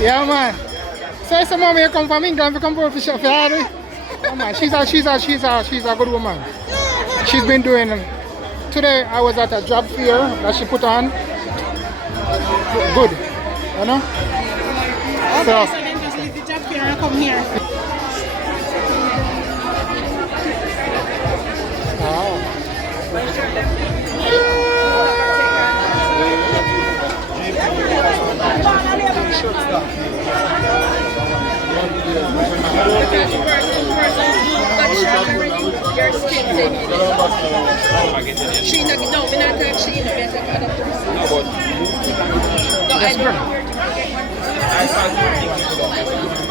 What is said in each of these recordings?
Yeah, man. So some mommy come from England to come for Audrey. Yeah, man. She's a good woman. She's been doing. Today I was at a job fair that she put on. Good, you know. Okay, so then just leave the job fair and come here.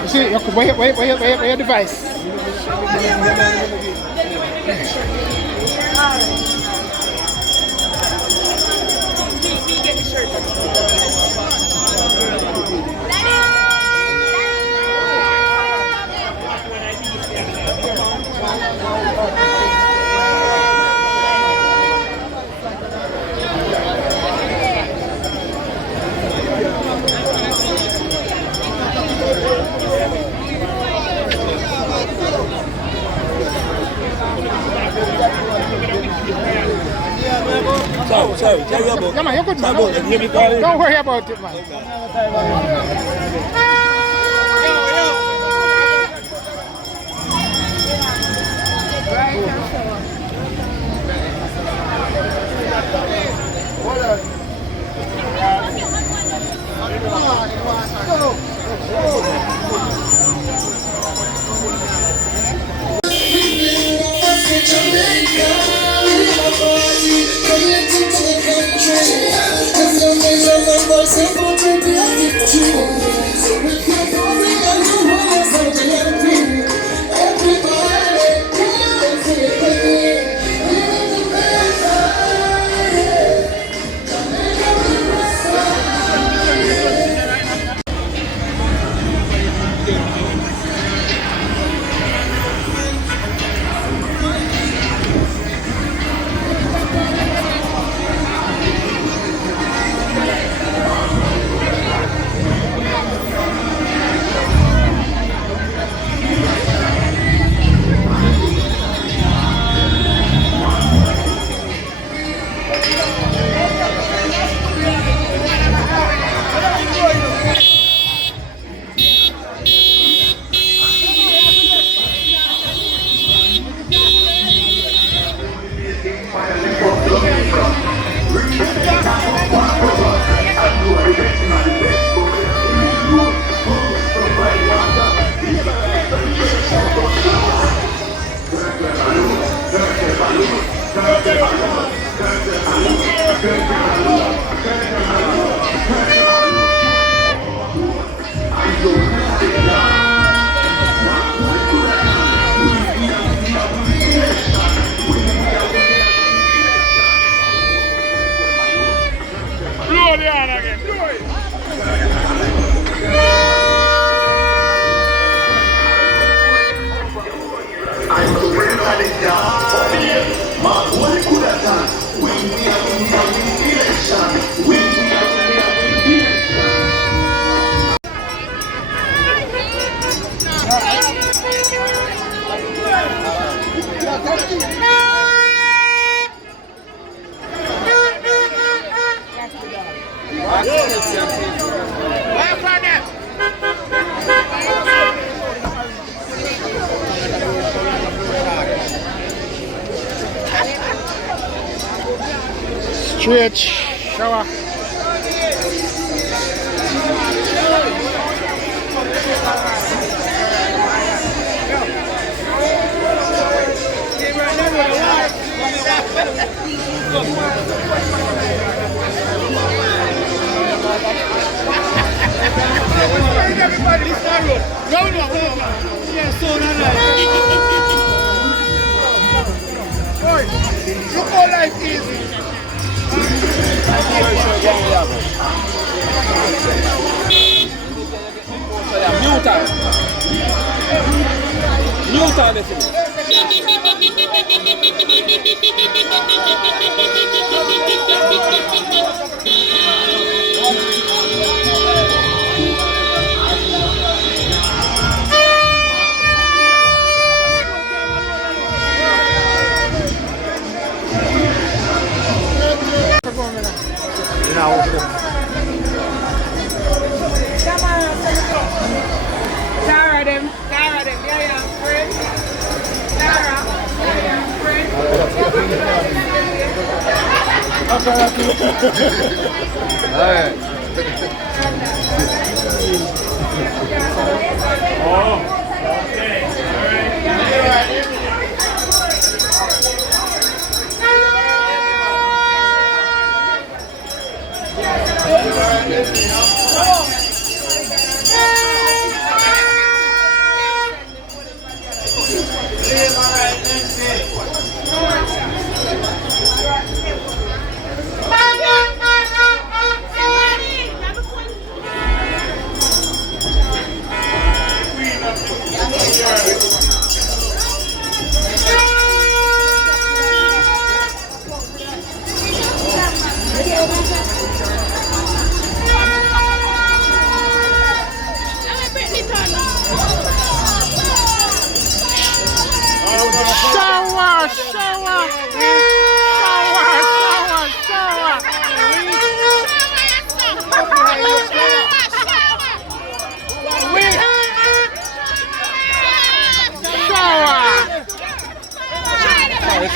You see, where your device? Sorry, tell you about. Come on, you're good, man. Don't worry about it, man. Straight shower. Everybody, you go life easy. now. Dara them, yeah, friend. Dara, yeah, friend. Alright.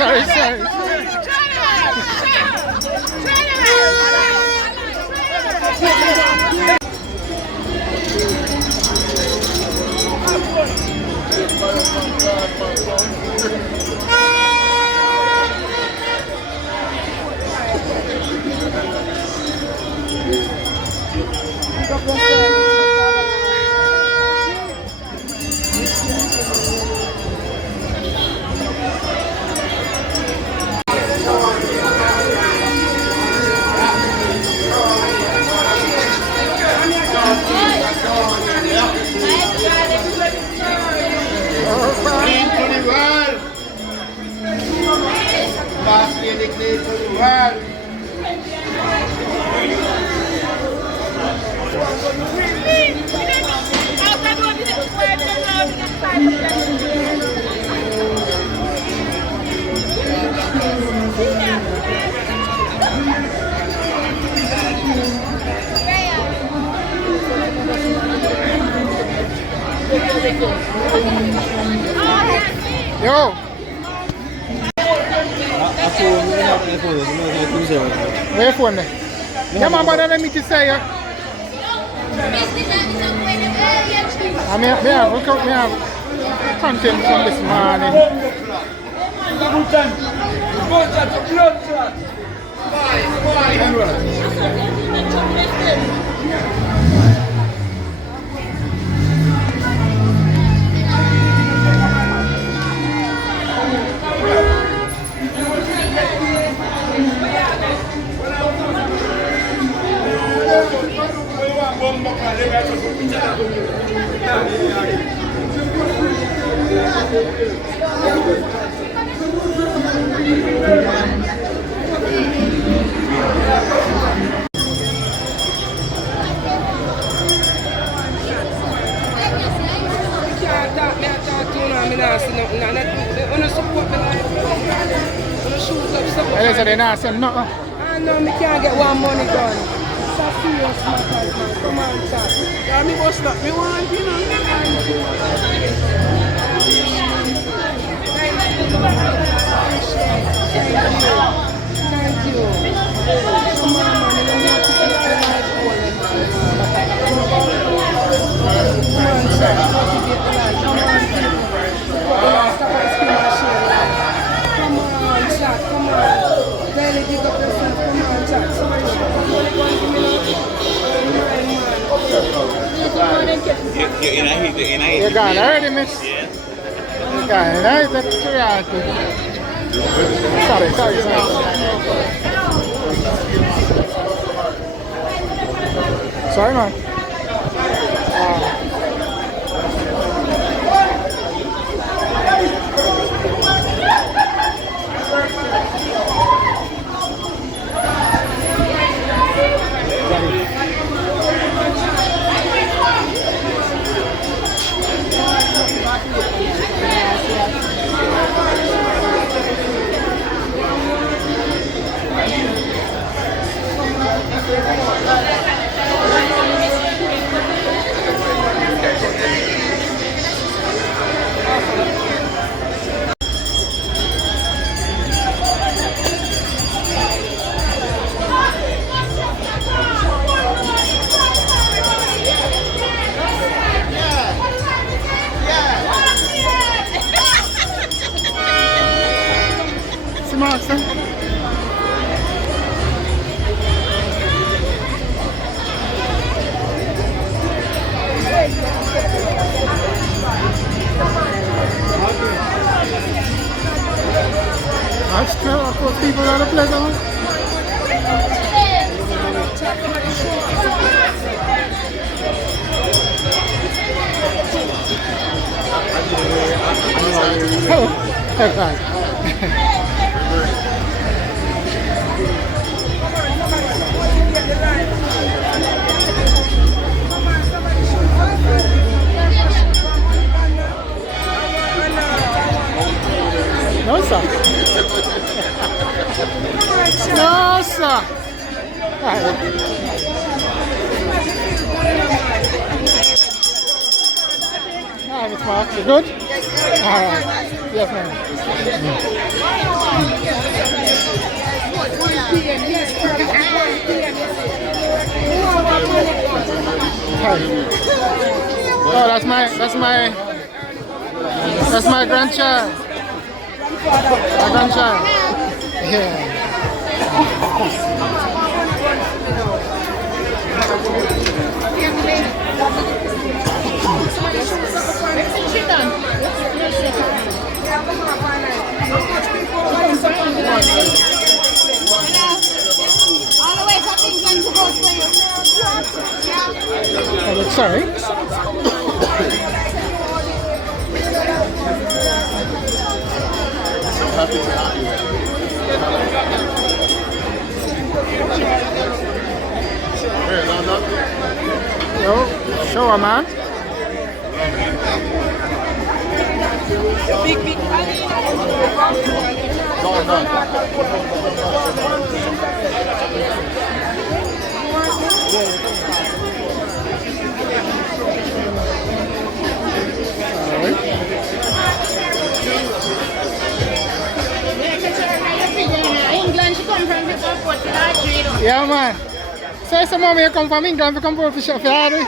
Sorry. Yo. Where your phone there? Yeah, man, but let me just say, I have content from this morning. They're not saying nothing. I know me can't get one money done. It's a serious matter, man. Come on, chat. Yeah, me must not. Me want, you know. Thank you. Come on, man. You don't have to get the light going, man. Come on, chat. You have to get the light. Come on, people. Stop asking my shit. Come on, chat. Come on. Really dig up yourself, come on, chat. Sorry, You're gone already, miss? Yeah. You're gone, right? That's Sorry. Sorry, man. Oh, hey, guys. No, sir. No, sir. Hi, Miss Marks. You good? All right. Yes, ma'am. Hi. Oh, that's my grandchild. My grandchild. Yeah. All the way from England to go for you. Oh, look, sorry. Yo, show her, man. Big England, she come from the airport to Audrey. Yeah, man. Say some mommy come from England to come over for Audrey.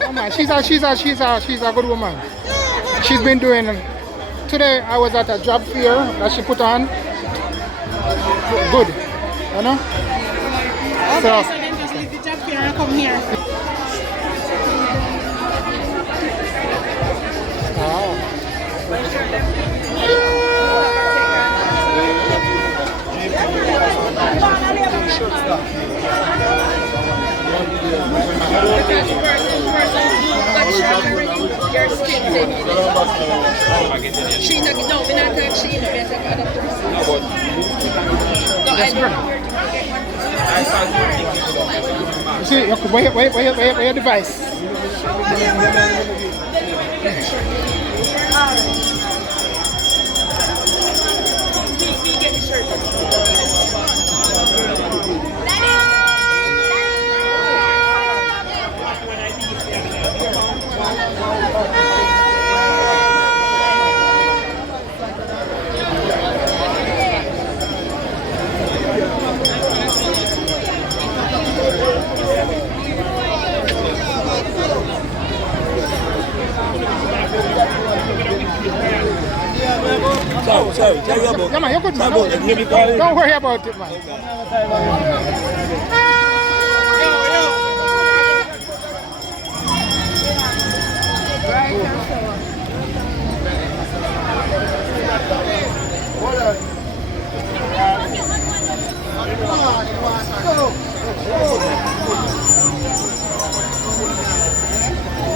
Oh, man, she's a good woman. She's been doing. Today I was at a job fair that she put on. Good, you know. Okay, so then just leave the job here and come here. Your skin taking it. She not, no, we're not talking she in the best of other person. No, I don't. You see, where your device? Get the shirt. Sorry, tell you about. Yeah, man, you're good, man. Don't Don't worry about it, man.